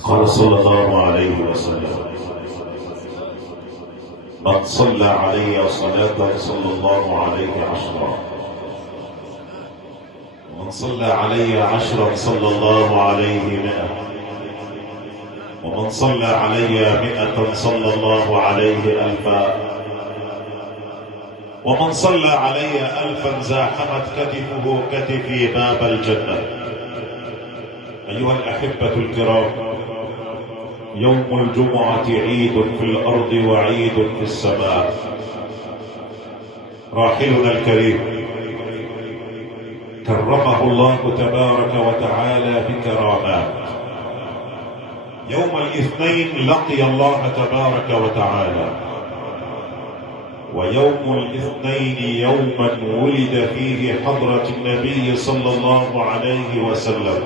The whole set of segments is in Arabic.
قال صلى الله عليه وسلم: من صلى علي صلاة صلى الله عليه عشرا، ومن صلى علي عشرا صلى الله عليه 100، ومن صلى علي 100 صلى الله عليه 1000، ومن صلى علي 1000 زاحمت كتفه كتفي باب الجنة. أيها الأحبة الكرام، يوم الجمعة عيد في الأرض وعيد في السماء. راحلنا الكريم كرمه الله تبارك وتعالى بكرامات. يوم الاثنين لقي الله تبارك وتعالى، ويوم الاثنين يوما ولد فيه حضرة النبي صلى الله عليه وسلم،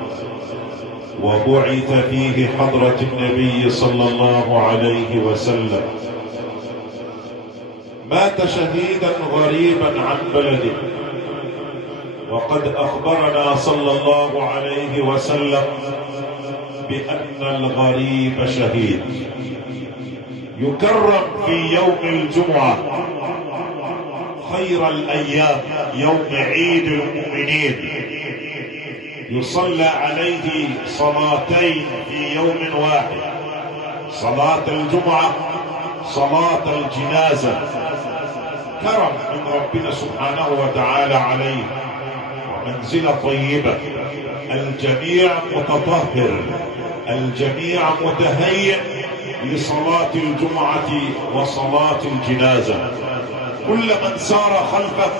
وبعث فيه حضرة النبي صلى الله عليه وسلم. مات شهيدا غريبا عن بلده، وقد أخبرنا صلى الله عليه وسلم بأن الغريب شهيد. يكرم في يوم الجمعة خير الأيام، يوم عيد المؤمنين، يصلى عليه صلاتين في يوم واحد: صلاة الجمعة، صلاة الجنازة. كرم من ربنا سبحانه وتعالى عليه، ومنزلة طيبة. الجميع متطهر، الجميع متهيئ لصلاة الجمعة وصلاة الجنازة. كل من سار خلفه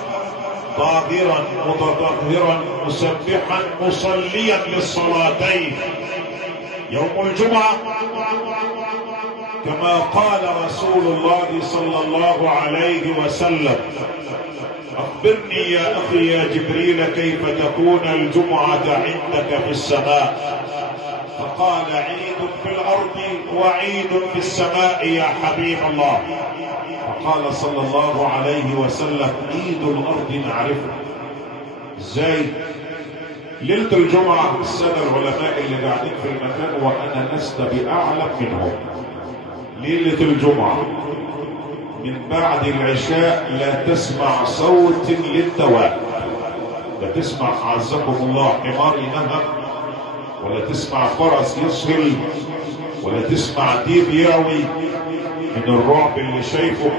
طاهرا متطهرا مسبحا مصليا للصلاتين يوم الجمعة، كما قال رسول الله صلى الله عليه وسلم: أخبرني يا أخي يا جبريل كيف تكون الجمعة عندك في السماء؟ فقال: عيد في الأرض وعيد في السماء يا حبيب الله. فقال صلى الله عليه وسلم: عيد الأرض نعرفه ازاي؟ ليلة الجمعة السادة العلماء اللي قاعدين في المكان وأنا لست بأعلم منهم، ليلة الجمعة من بعد العشاء لا تسمع صوت للدواب، لا تسمع عزكم الله حمار ينهق، ولا تسمع فرس يصهل، ولا تسمع ديب يروي من الرعب اللي شايفه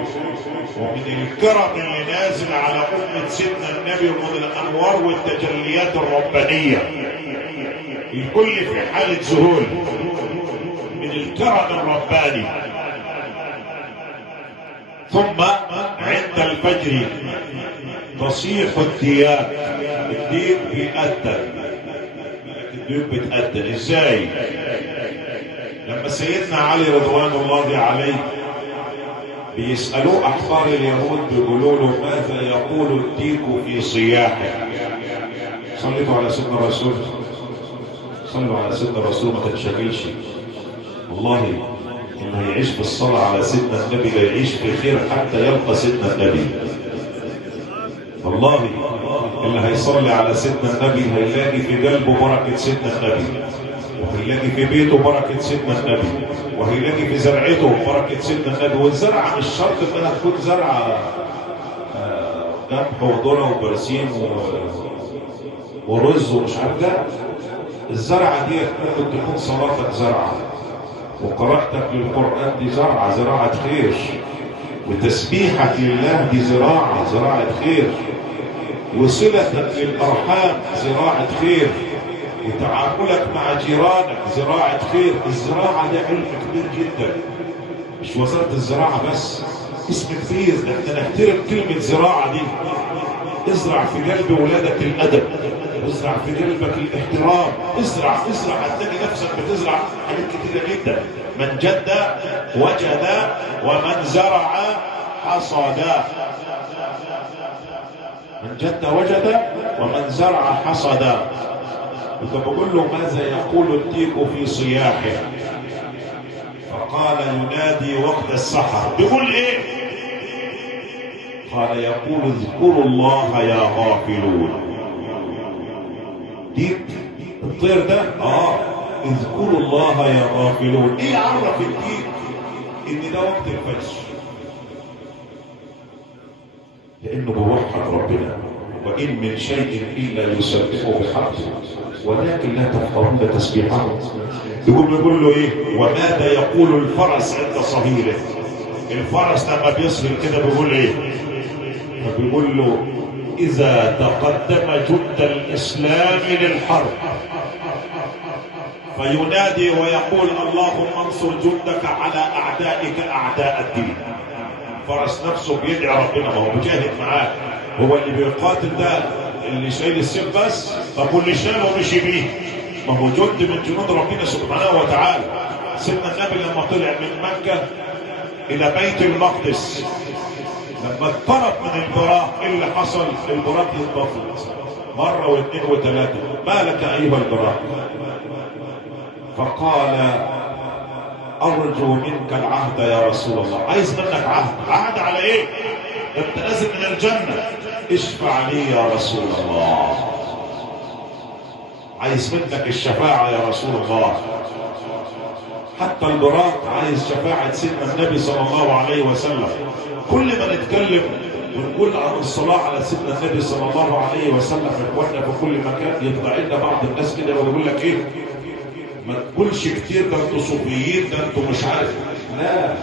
ومن الكرم اللي نازل على أمة سيدنا النبي ومن الأنوار والتجليات الربانية. الكل في حالة ذهول من الكرم الرباني. ثم عند الفجر تصيح الدياب. الديب بيأذن. الديب بتأذن ازاي؟ لما سيدنا علي رضوان الله عليه بيسألوه أحبار اليهود، بيقولوا له: ماذا يقول الديك في صياحه؟ صلوا على سيدنا الرسول، صلوا على سيدنا الرسول، ما تنشغلش. والله اللي يعيش بالصلاة على سيدنا النبي لا يعيش في خير حتى يلقى سيدنا النبي. والله اللي هيصلي على سيدنا النبي هيلاقي في قلبه بركة سيدنا النبي، وهيلاقي في بيته بركة سيدنا النبي، وهيلاقي في زرعته بركة سيدنا النبي. والزرعة مش شرط انها تكون زرعة قمح وذرة وبرسيم ورز ومش عارف. لا، الزرعة دي ممكن تكون صلاتك زرعة، وقراءتك للقرآن دي زراعة خير، وتسبيحك لله دي زراعة خير، وصلتك للأرحام زراعة خير، وتعاملك مع جيرانك زراعة خير. الزراعة ده علم كبير جدا، مش وزارة الزراعة بس، اسم كبير. ده احنا نحترم كلمة زراعة دي. ازرع في قلب ولادك الأدب، ازرع في قلبك الاحترام، ازرع هتلاقي نفسك بتزرع حاجات كتيرة جدا. من جد وجد، ومن زرع حصد. من جد وجد، ومن زرع حصد. فبقول له: ماذا يقول الديك في صياحه؟ فقال: ينادي وقت السحر. بيقول ايه؟ قال: يقول: اذكروا الله يا غافلون. ديك الطير ده اذكروا الله يا غافلون. ايه عرف الدين ان ده وقت الفجر؟ لانه بيوحد ربنا، وان من شيء الا يسبحه بحمده ولكن لا تفقهون تسبيحه. يقول له ايه؟ وماذا يقول الفرس عند صهيله؟ الفرس لما بيصهر كده بيقول ايه؟ فبيقول له اذا تقدم جند الاسلام للحرب فينادي ويقول اللهم انصر جندك على اعدائك اعداء الدين. الفرس نفسه بيدعي ربنا، ما هو مجاهد معاه، هو اللي بيقاتل ده اللي شايل السيف بس، طب واللي شاله ومشي بيه ما هو جند من جنود ربنا سبحانه وتعالى. سيدنا النبي لما طلع من مكه الى بيت المقدس، لما اقترب من البراق ايه اللي حصل؟ البراق يتبطل مره واثنين وثلاثه، ما لك ايها البراق؟ فقال ارجو منك العهد يا رسول الله. عايز منك عهد. عهد على ايه؟ انت نازل من الجنه، اشفع لي يا رسول الله. عايز منك الشفاعه يا رسول الله. حتى البراق عايز شفاعه سيدنا النبي صلى الله عليه وسلم. كل ما نتكلم ونقول عن الصلاه على سيدنا النبي صلى الله عليه وسلم اخواننا في كل مكان، يطلع لنا بعض الناس كده ويقول لك ايه؟ ما تقولش كتير، ده انتوا صوفيين، ده انتوا مش عارف. لا،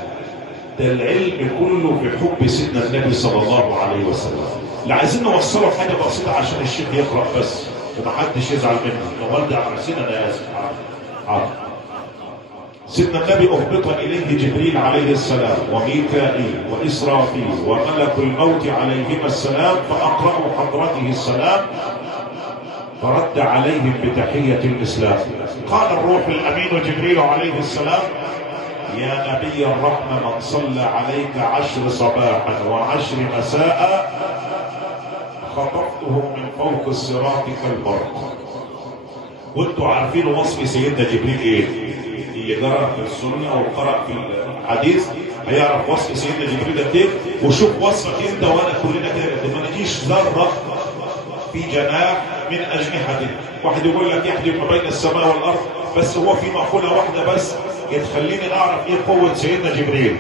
ده العلم كله في حب سيدنا النبي صلى الله عليه وسلم. اللي عايزين نوصله حاجه بسيطه عشان الشيخ يقرا بس ومحدش يزعل منه. لو والدي على سيدنا انا اسف. سيدنا النبي اهبط اليه جبريل عليه السلام وميكائيل واسرافيل وملك الموت عليهما السلام، فاقرأوا حضرته السلام فرد عليهم بتحيه الاسلام. قال الروح الامين جبريل عليه السلام يا نبي الرحمه من صلى عليك 10 صباحا و10 مساء خطفتهم من فوق الصراط كالبرق. وانتوا عارفين وصف سيدنا جبريل ايه؟ اللي قرأ في السنه او قرأ في الحديث هيعرف وصف سيدنا جبريل قد ايه. وشوف وصفك انت وانا كلنا كده، ما نجيش ذره في جناح من اجنحته. واحد يقول لك يحجب ما بين السماء والارض، بس هو في مقوله واحده بس تخليني اعرف ايه قوه سيدنا جبريل.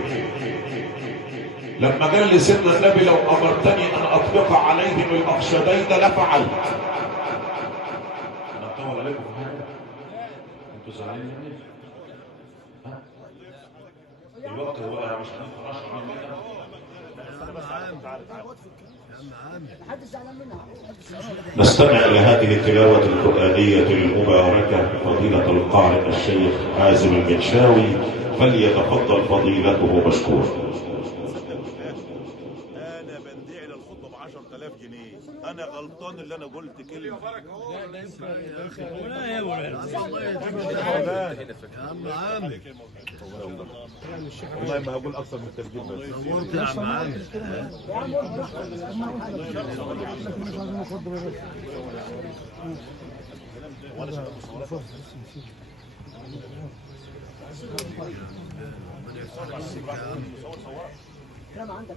لما قال لسيدنا النبي لو امرتني ان اطلق عليهم الاخشبين لفعلت. انا اطول عليكم في حاجه؟ انتوا زعلانين مني؟ ها؟ الوقت هو انا مش هنخرج 10 مننا. نستمع إلى هذه التلاوة القرآنية المباركة فضيلة القارئ الشيخ حازم المنشاوي، فليتفضل فضيلته مشكور. أنا بندعي للخطبة ب10,000 جنيه، أنا غلطان اللي أنا قلت كلمة. والله ما هقول أكثر من الترجمة بس. يا عم كلام عندك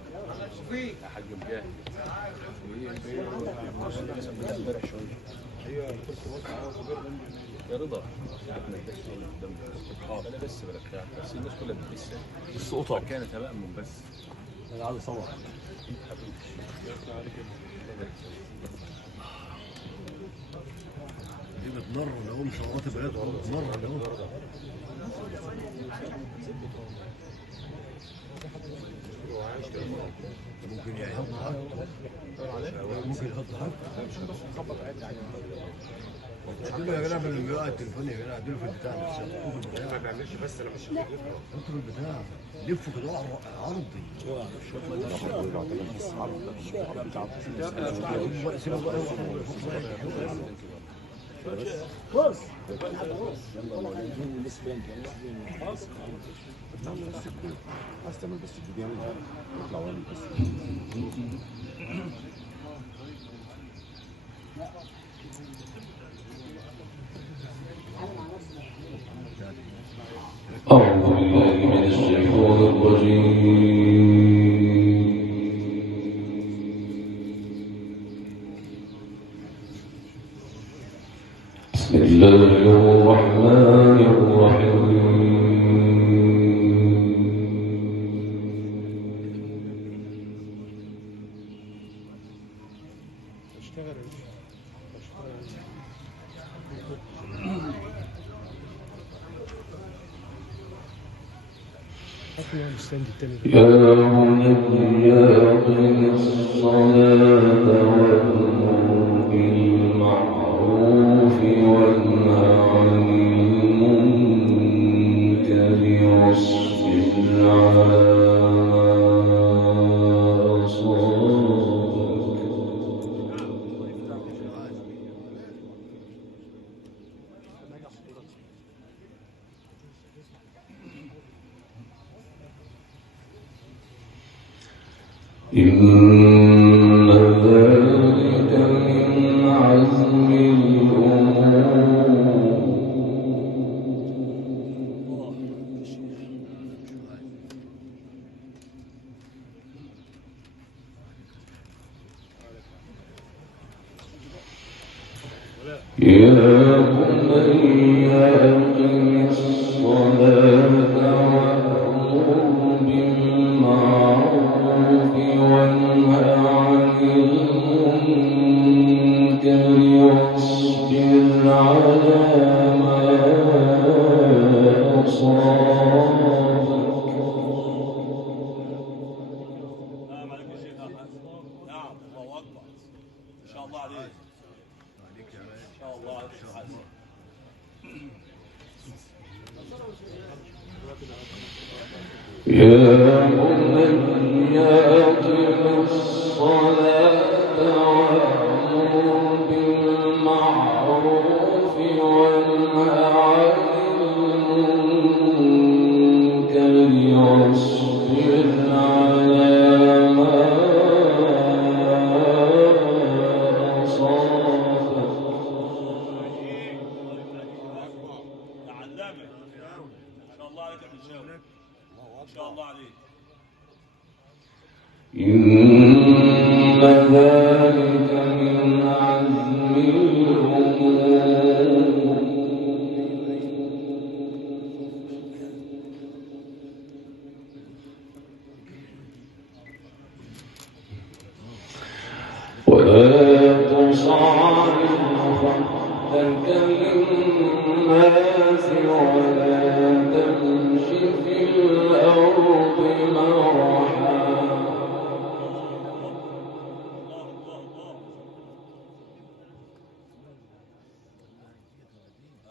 يا حاج مجاهد يا رضا انا بس بركعت بس الناس كلها بتلسه السقطه كانت هباء من بس انا عايز اصور دي بتضر لو مصورات البلاد بتضر لو ممكن يحط ممكن يحط حرف اديله يا جدع بالبتاع التليفون يا جدع اديله في البتاع ما بيعملش بس انا مش حط في البتاع لفه كده عرضي بص استعمل بس الفيديو يطلع وانا بس أعوذ بالله من الشيطان الرجيم. بسم الله الرحمن يا بني أقم الصلاة وأمر بالمعروف وانه عن المنكر واصبر على ما أصابك إن ذلك من عزم الأمور يا بني أقم الصلاة وأمر بالمعروف وانه عن المنكر واصبر على ما أصابك نعم عليك يا شيخ أحمد. نعم الله أكبر إن شاء الله عليك إن شاء الله عليك يا حسن. يا بني أقم الصلاة وأمر بالمعروف وانه عن المنكر واصبر على ما أصابك تعلمت إن شاء الله عليك يا ابن شاوي إن شاء الله عليك. إن ذلك من عزم الأمور ولا تصعر خدك للناس ولا تمش في الأرض مرحا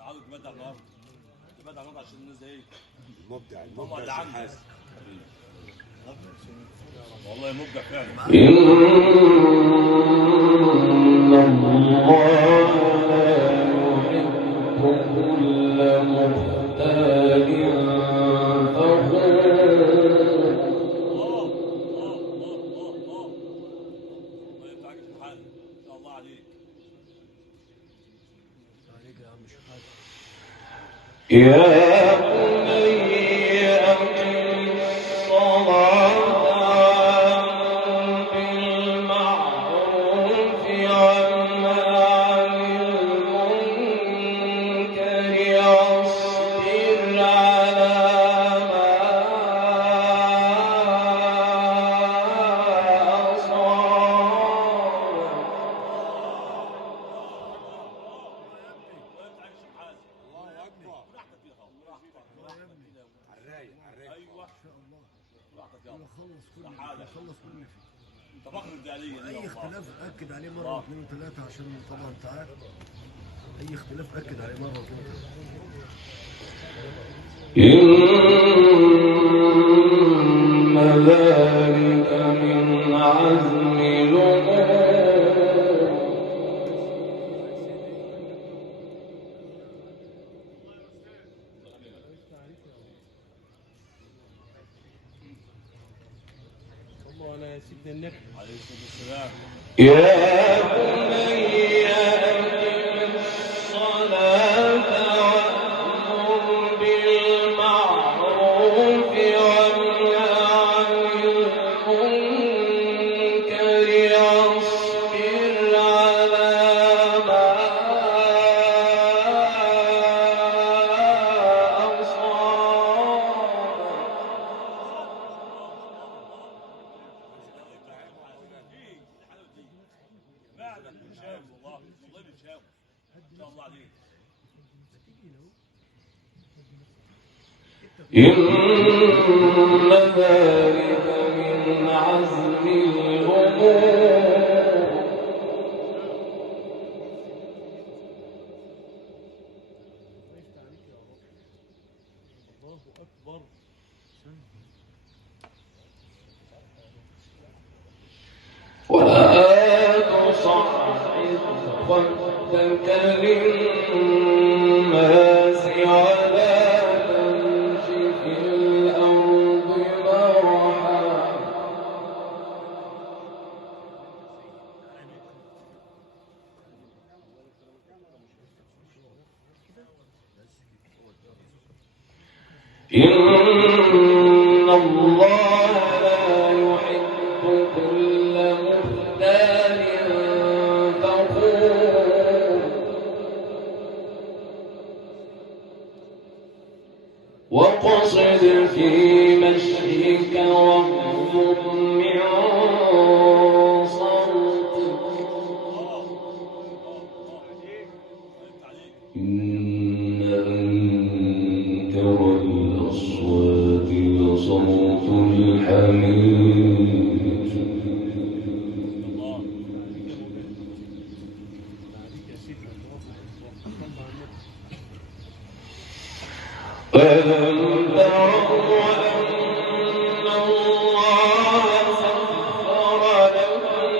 عاوز تبدع النهارده تبدع النهارده عشان الناس دي مبدع هم اللي عندك والله مبدع فعلا. إن الله لا يحب كل مختال فخور الله ينفعك في الحال ان شاء الله عليك. يا بني أقم الصلاة وأمر بالمعروف وانه عن المنكر واصبر على ما انت فخر الجاليه دي اي والله. اختلاف اكد عليه مره واثنين وثلاثه عشان طبعا انت عارف اي اختلاف اكد عليه مره واثنين وثلاثه. إن ذلك من عزم الأمور عليه الصلاه والسلام. يا بني أقم الصلاة وأمر بالمعروف وانه عن المنكر واصبر على ما أصابك إن ذلك من عزم الأمور. ولا تصعد خدك للناس ولا تمش في الأرض مرحا. إن الله لا يحب كل مختال فخور. واقصد في مشيك واغضض من صوتك. إن أنكر الأصوات لصوت الحميد. ألم تروا أن الله سخر لكم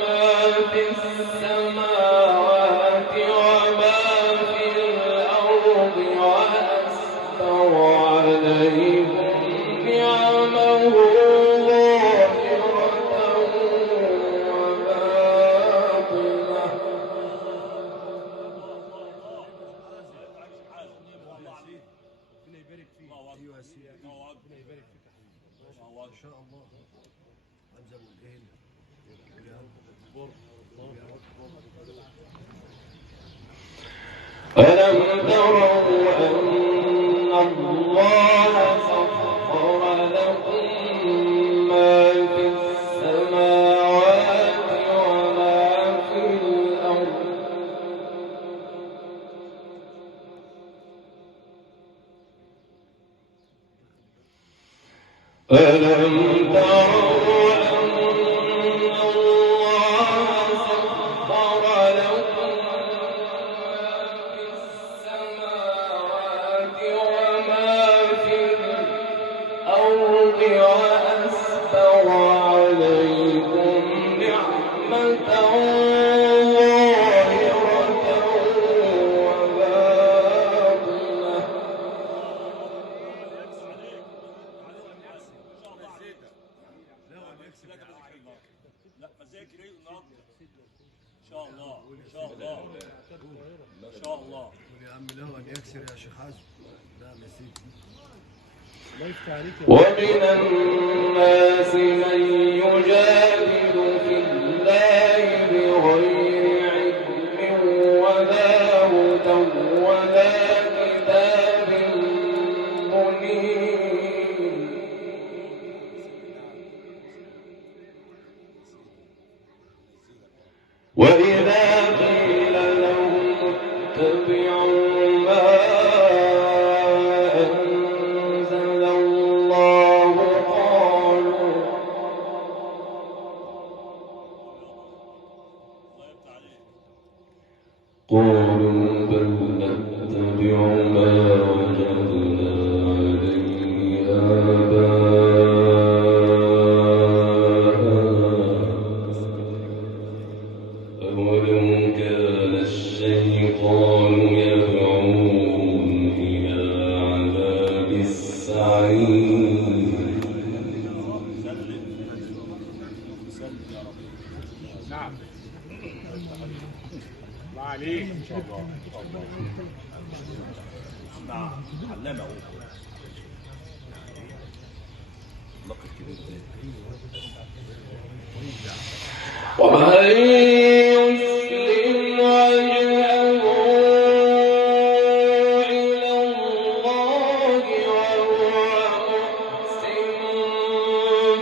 ما في السماوات وما في الأرض وأسبغ عليكم نعمه ظاهرة وباطنة. ان شاء الله انزل الايه ألم تروا أن الله سخر لكم ما في السماوات وما في الأرض ألم تروا أن الله سخر لكم ما في السماوات وما في الأرض وأسبغ عليكم نعمة ظاهرة وباطنة. لا مذاكر ايه النهارده؟ ان شاء الله ان شاء الله ان شاء الله. يا عم له ان يكسر يا شيخ حازم. لا مسيك ومن الناس من يجادل في الله بغير علم ولا هدى ولا كتاب منير. وإذا قيل لهم اتبعوا ما أنزل الله قالوا بل نتبع ما وجدنا عليه آباءنا أولو كان الشيطان يدعوهم إلى عذاب السعير. نعم الله عليك ان شاء الله. نعم علمه لقد كبير. ومن يسلم وجهه إلى الله وهو محسن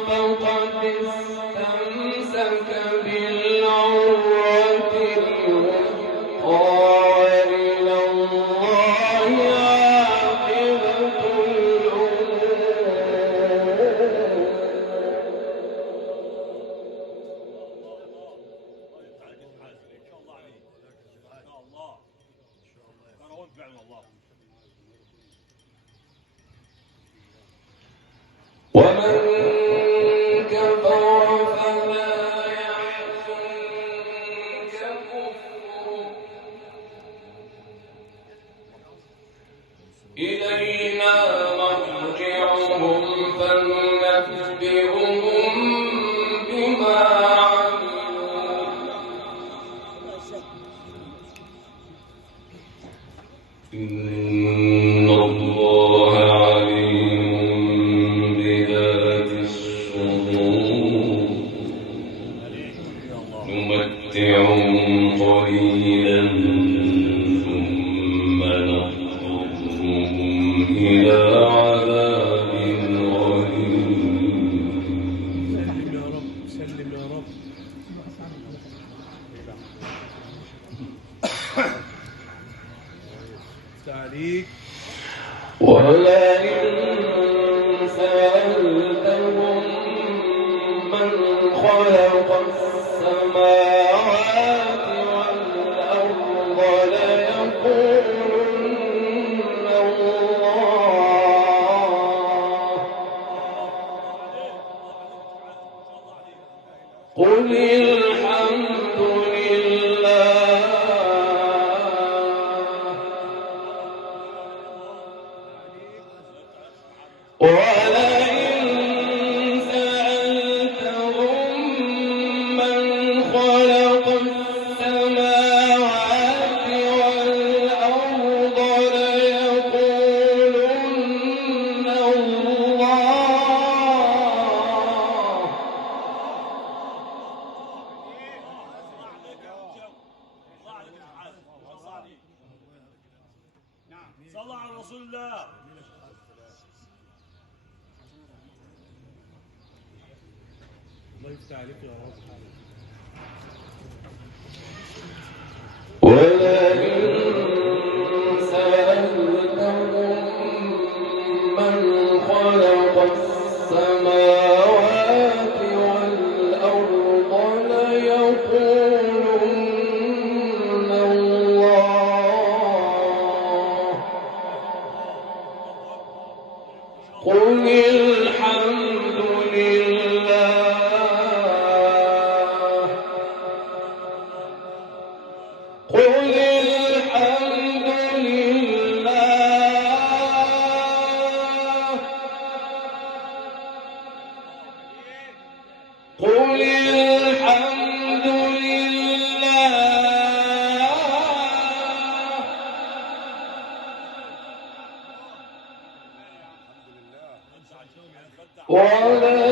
فقد استمسك بالعروة الوثقى وإلى الله عاقبة ومن كفر فلا يحزنك كفره إلينا مرجعهم فننبئهم بما عملوا إن الله عليم بذات الصدور نمتعهم قليلا ثم نضطرهم إلى عذاب تعليق ولئن سألتهم من خلق السماوات والأرض ليقولن الله قل الحمد لله ولئن سألتهم من خلق السماوات والأرض ليقولن الله صلى على رسول الله. الله يفتح عليك يا رب. ولئن سألتهم من خلق السماوات والأرض ليقولن الله قل الحمد لله قل الحمد لله قل الحمد لله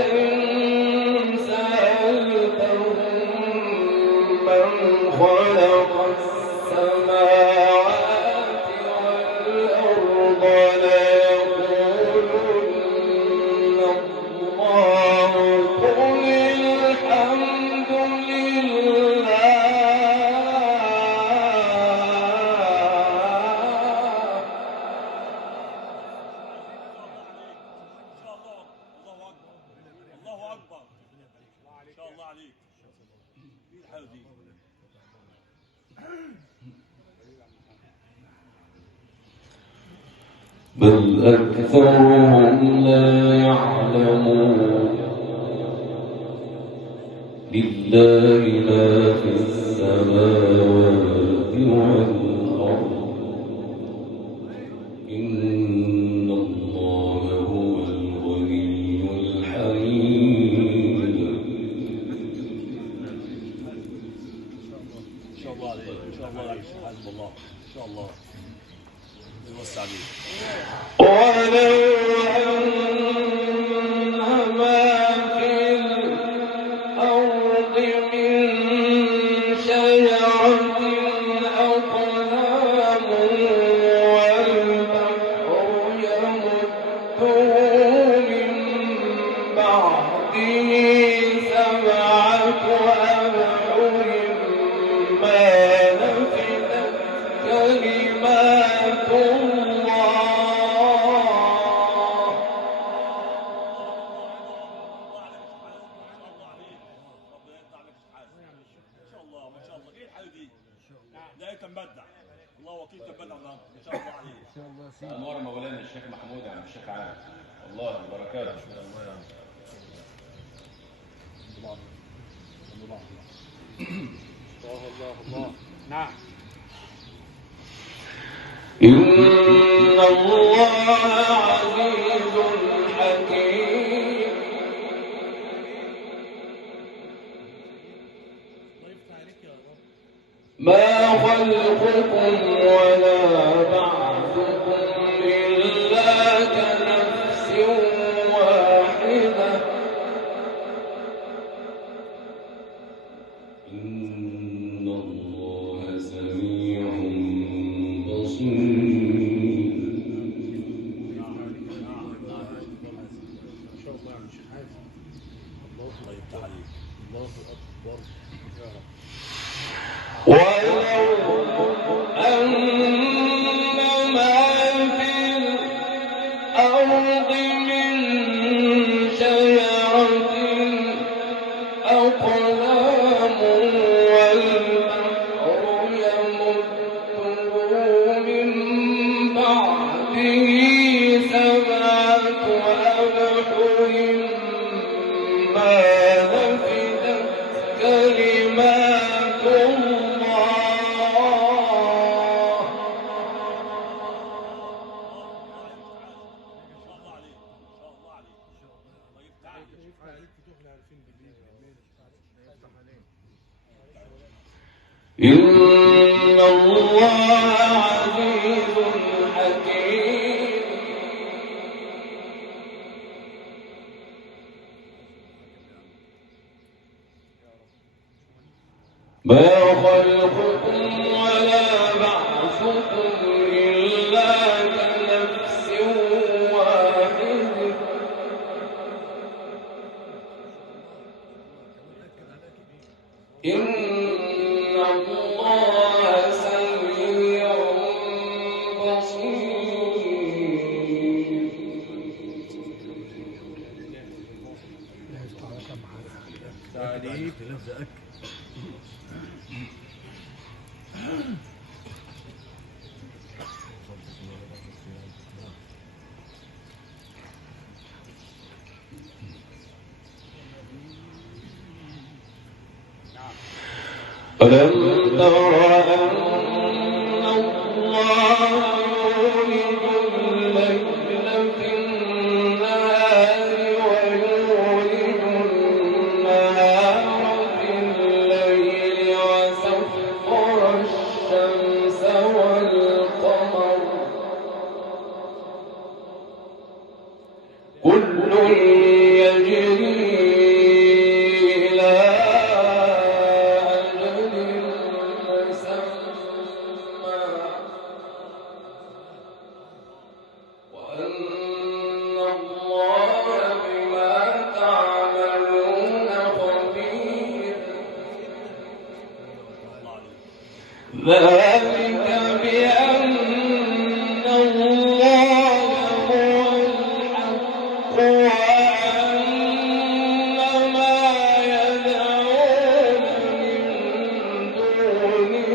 ولئن سألتهم من خلق السماوات والأرض ليقولن الله قل الحمد لله الله أكبر. ما شاء الله عليك. مين الحاجة دي؟ بل أكثرهم لا يعلمون لله ما في السماوات والأرض إن الله هو الغني الحميد إن شاء الله عليك. إن شاء الله عليك. حسب الله. إن شاء الله. يوسع عليك. ولو أن ما في الأرض من شجرة أقلام والبحر يمده من بعده سبعة أبحر ما نفدت كلمات الله تنبدع. الله وكيل تنبدع النهارده ان شاء الله عليك. انوار مولانا الشيخ محمود عم الشيخ عام الله بركاته. الله. نعم. إن الله عزيز حكيم. ما خلقكم ولا بعثكم إلا كنفس واحدة. إن الله سميع بصير. ولو أن ما في الأرض من شجرة أقلام والبحر يمده من بعده سبعة أبحر ما نفدت كلمات إن الله عزيز حكيم. ما خلقكم ولا بعثكم إلا كنفس واحدة. إن الله سميع بصير. اختلاف ذاك. ألم تر أن الله يولج الليل في النهار ويولج النهار في الليل وسخر الشمس والقمر كل يجري إلى أجل مسمى وأن الله بما تعملون خبير. ذلك بأن الله هو الحق وأن ما يدعون من دونه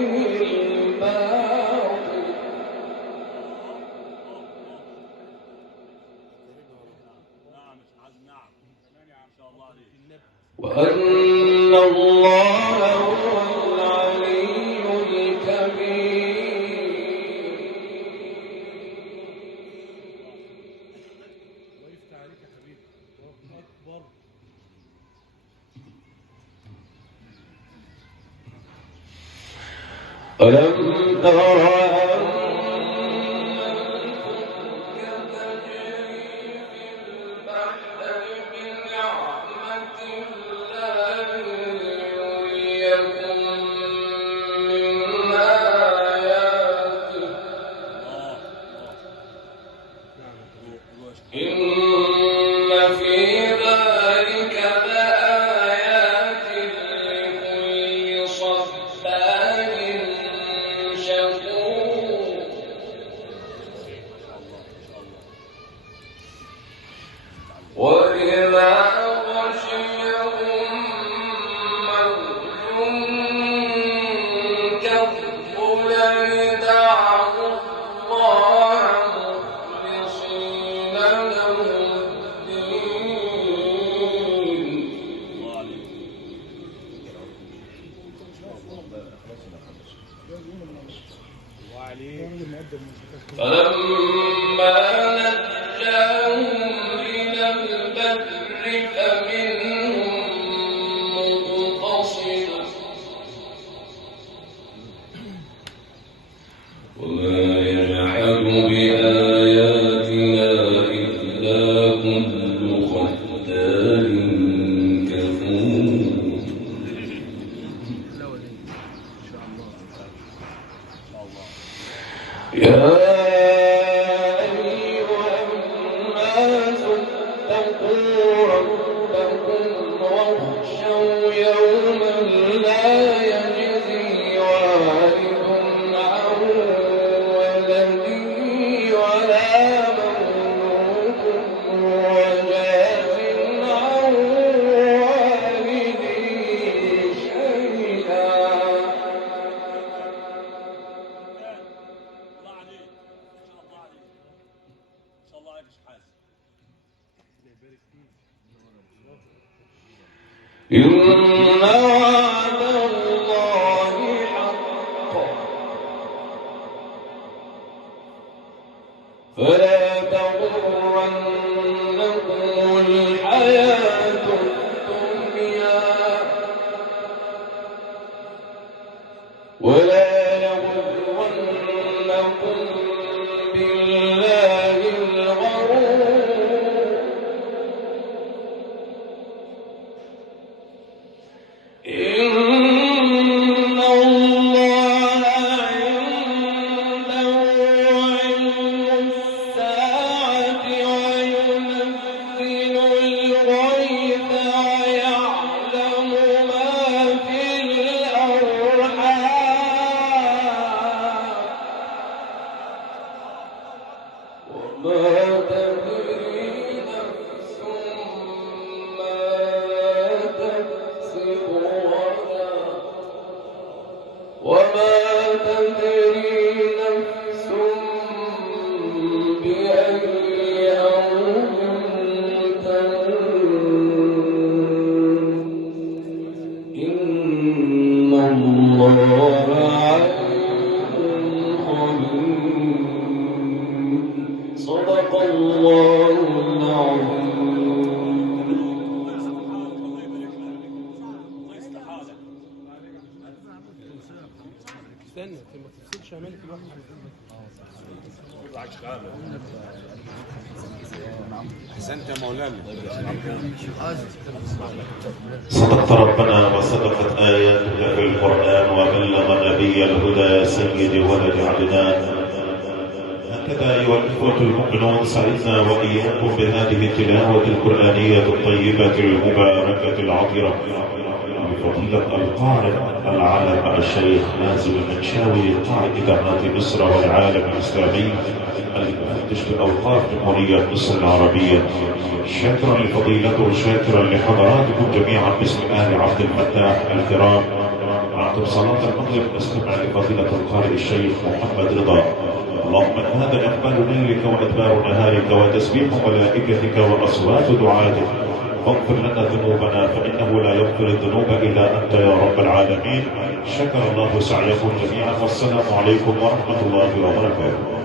الباطل. وأن الله هو العلي الكبير. ألم تر أن الفلك تجري في البحر بنعمة الله ليريكم من آياته. إن في ذلك لآيات لكل صبار شكور. وإذا غشيهم موج كالظلل دعوا الله مخلصين له صدقت ربنا وصدقت آياتك في القرآن وبلغ نبي الهدى سيد ولد عدنان. هكذا أيها الإخوة المؤمنون سعدنا وإياكم بهذه التلاوة القرآنية الطيبة المباركة العطرة بفضيلة القارئ العالم الشيخ مازن المنشاوي قائد إدارات مصر والعالم الإسلامي المفتش بأوقاف جمهورية مصر العربية. شاكرا لفضيلته شاكرا لحضراتكم جميعا باسم آل عبد الفتاح الكرام. بعد صلاة المغرب نستمع لفضيلة القارئ الشيخ محمد رضا. اللهم هذا إقبال ليلك وإدبار نهارك وتسبيح ملائكتك وأصوات دعاتك. واغفر لنا ذنوبنا فإنه لا يغفر الذنوب إلا أنت يا رب العالمين. شكر الله سعيكم جميعا والسلام عليكم ورحمة الله وبركاته.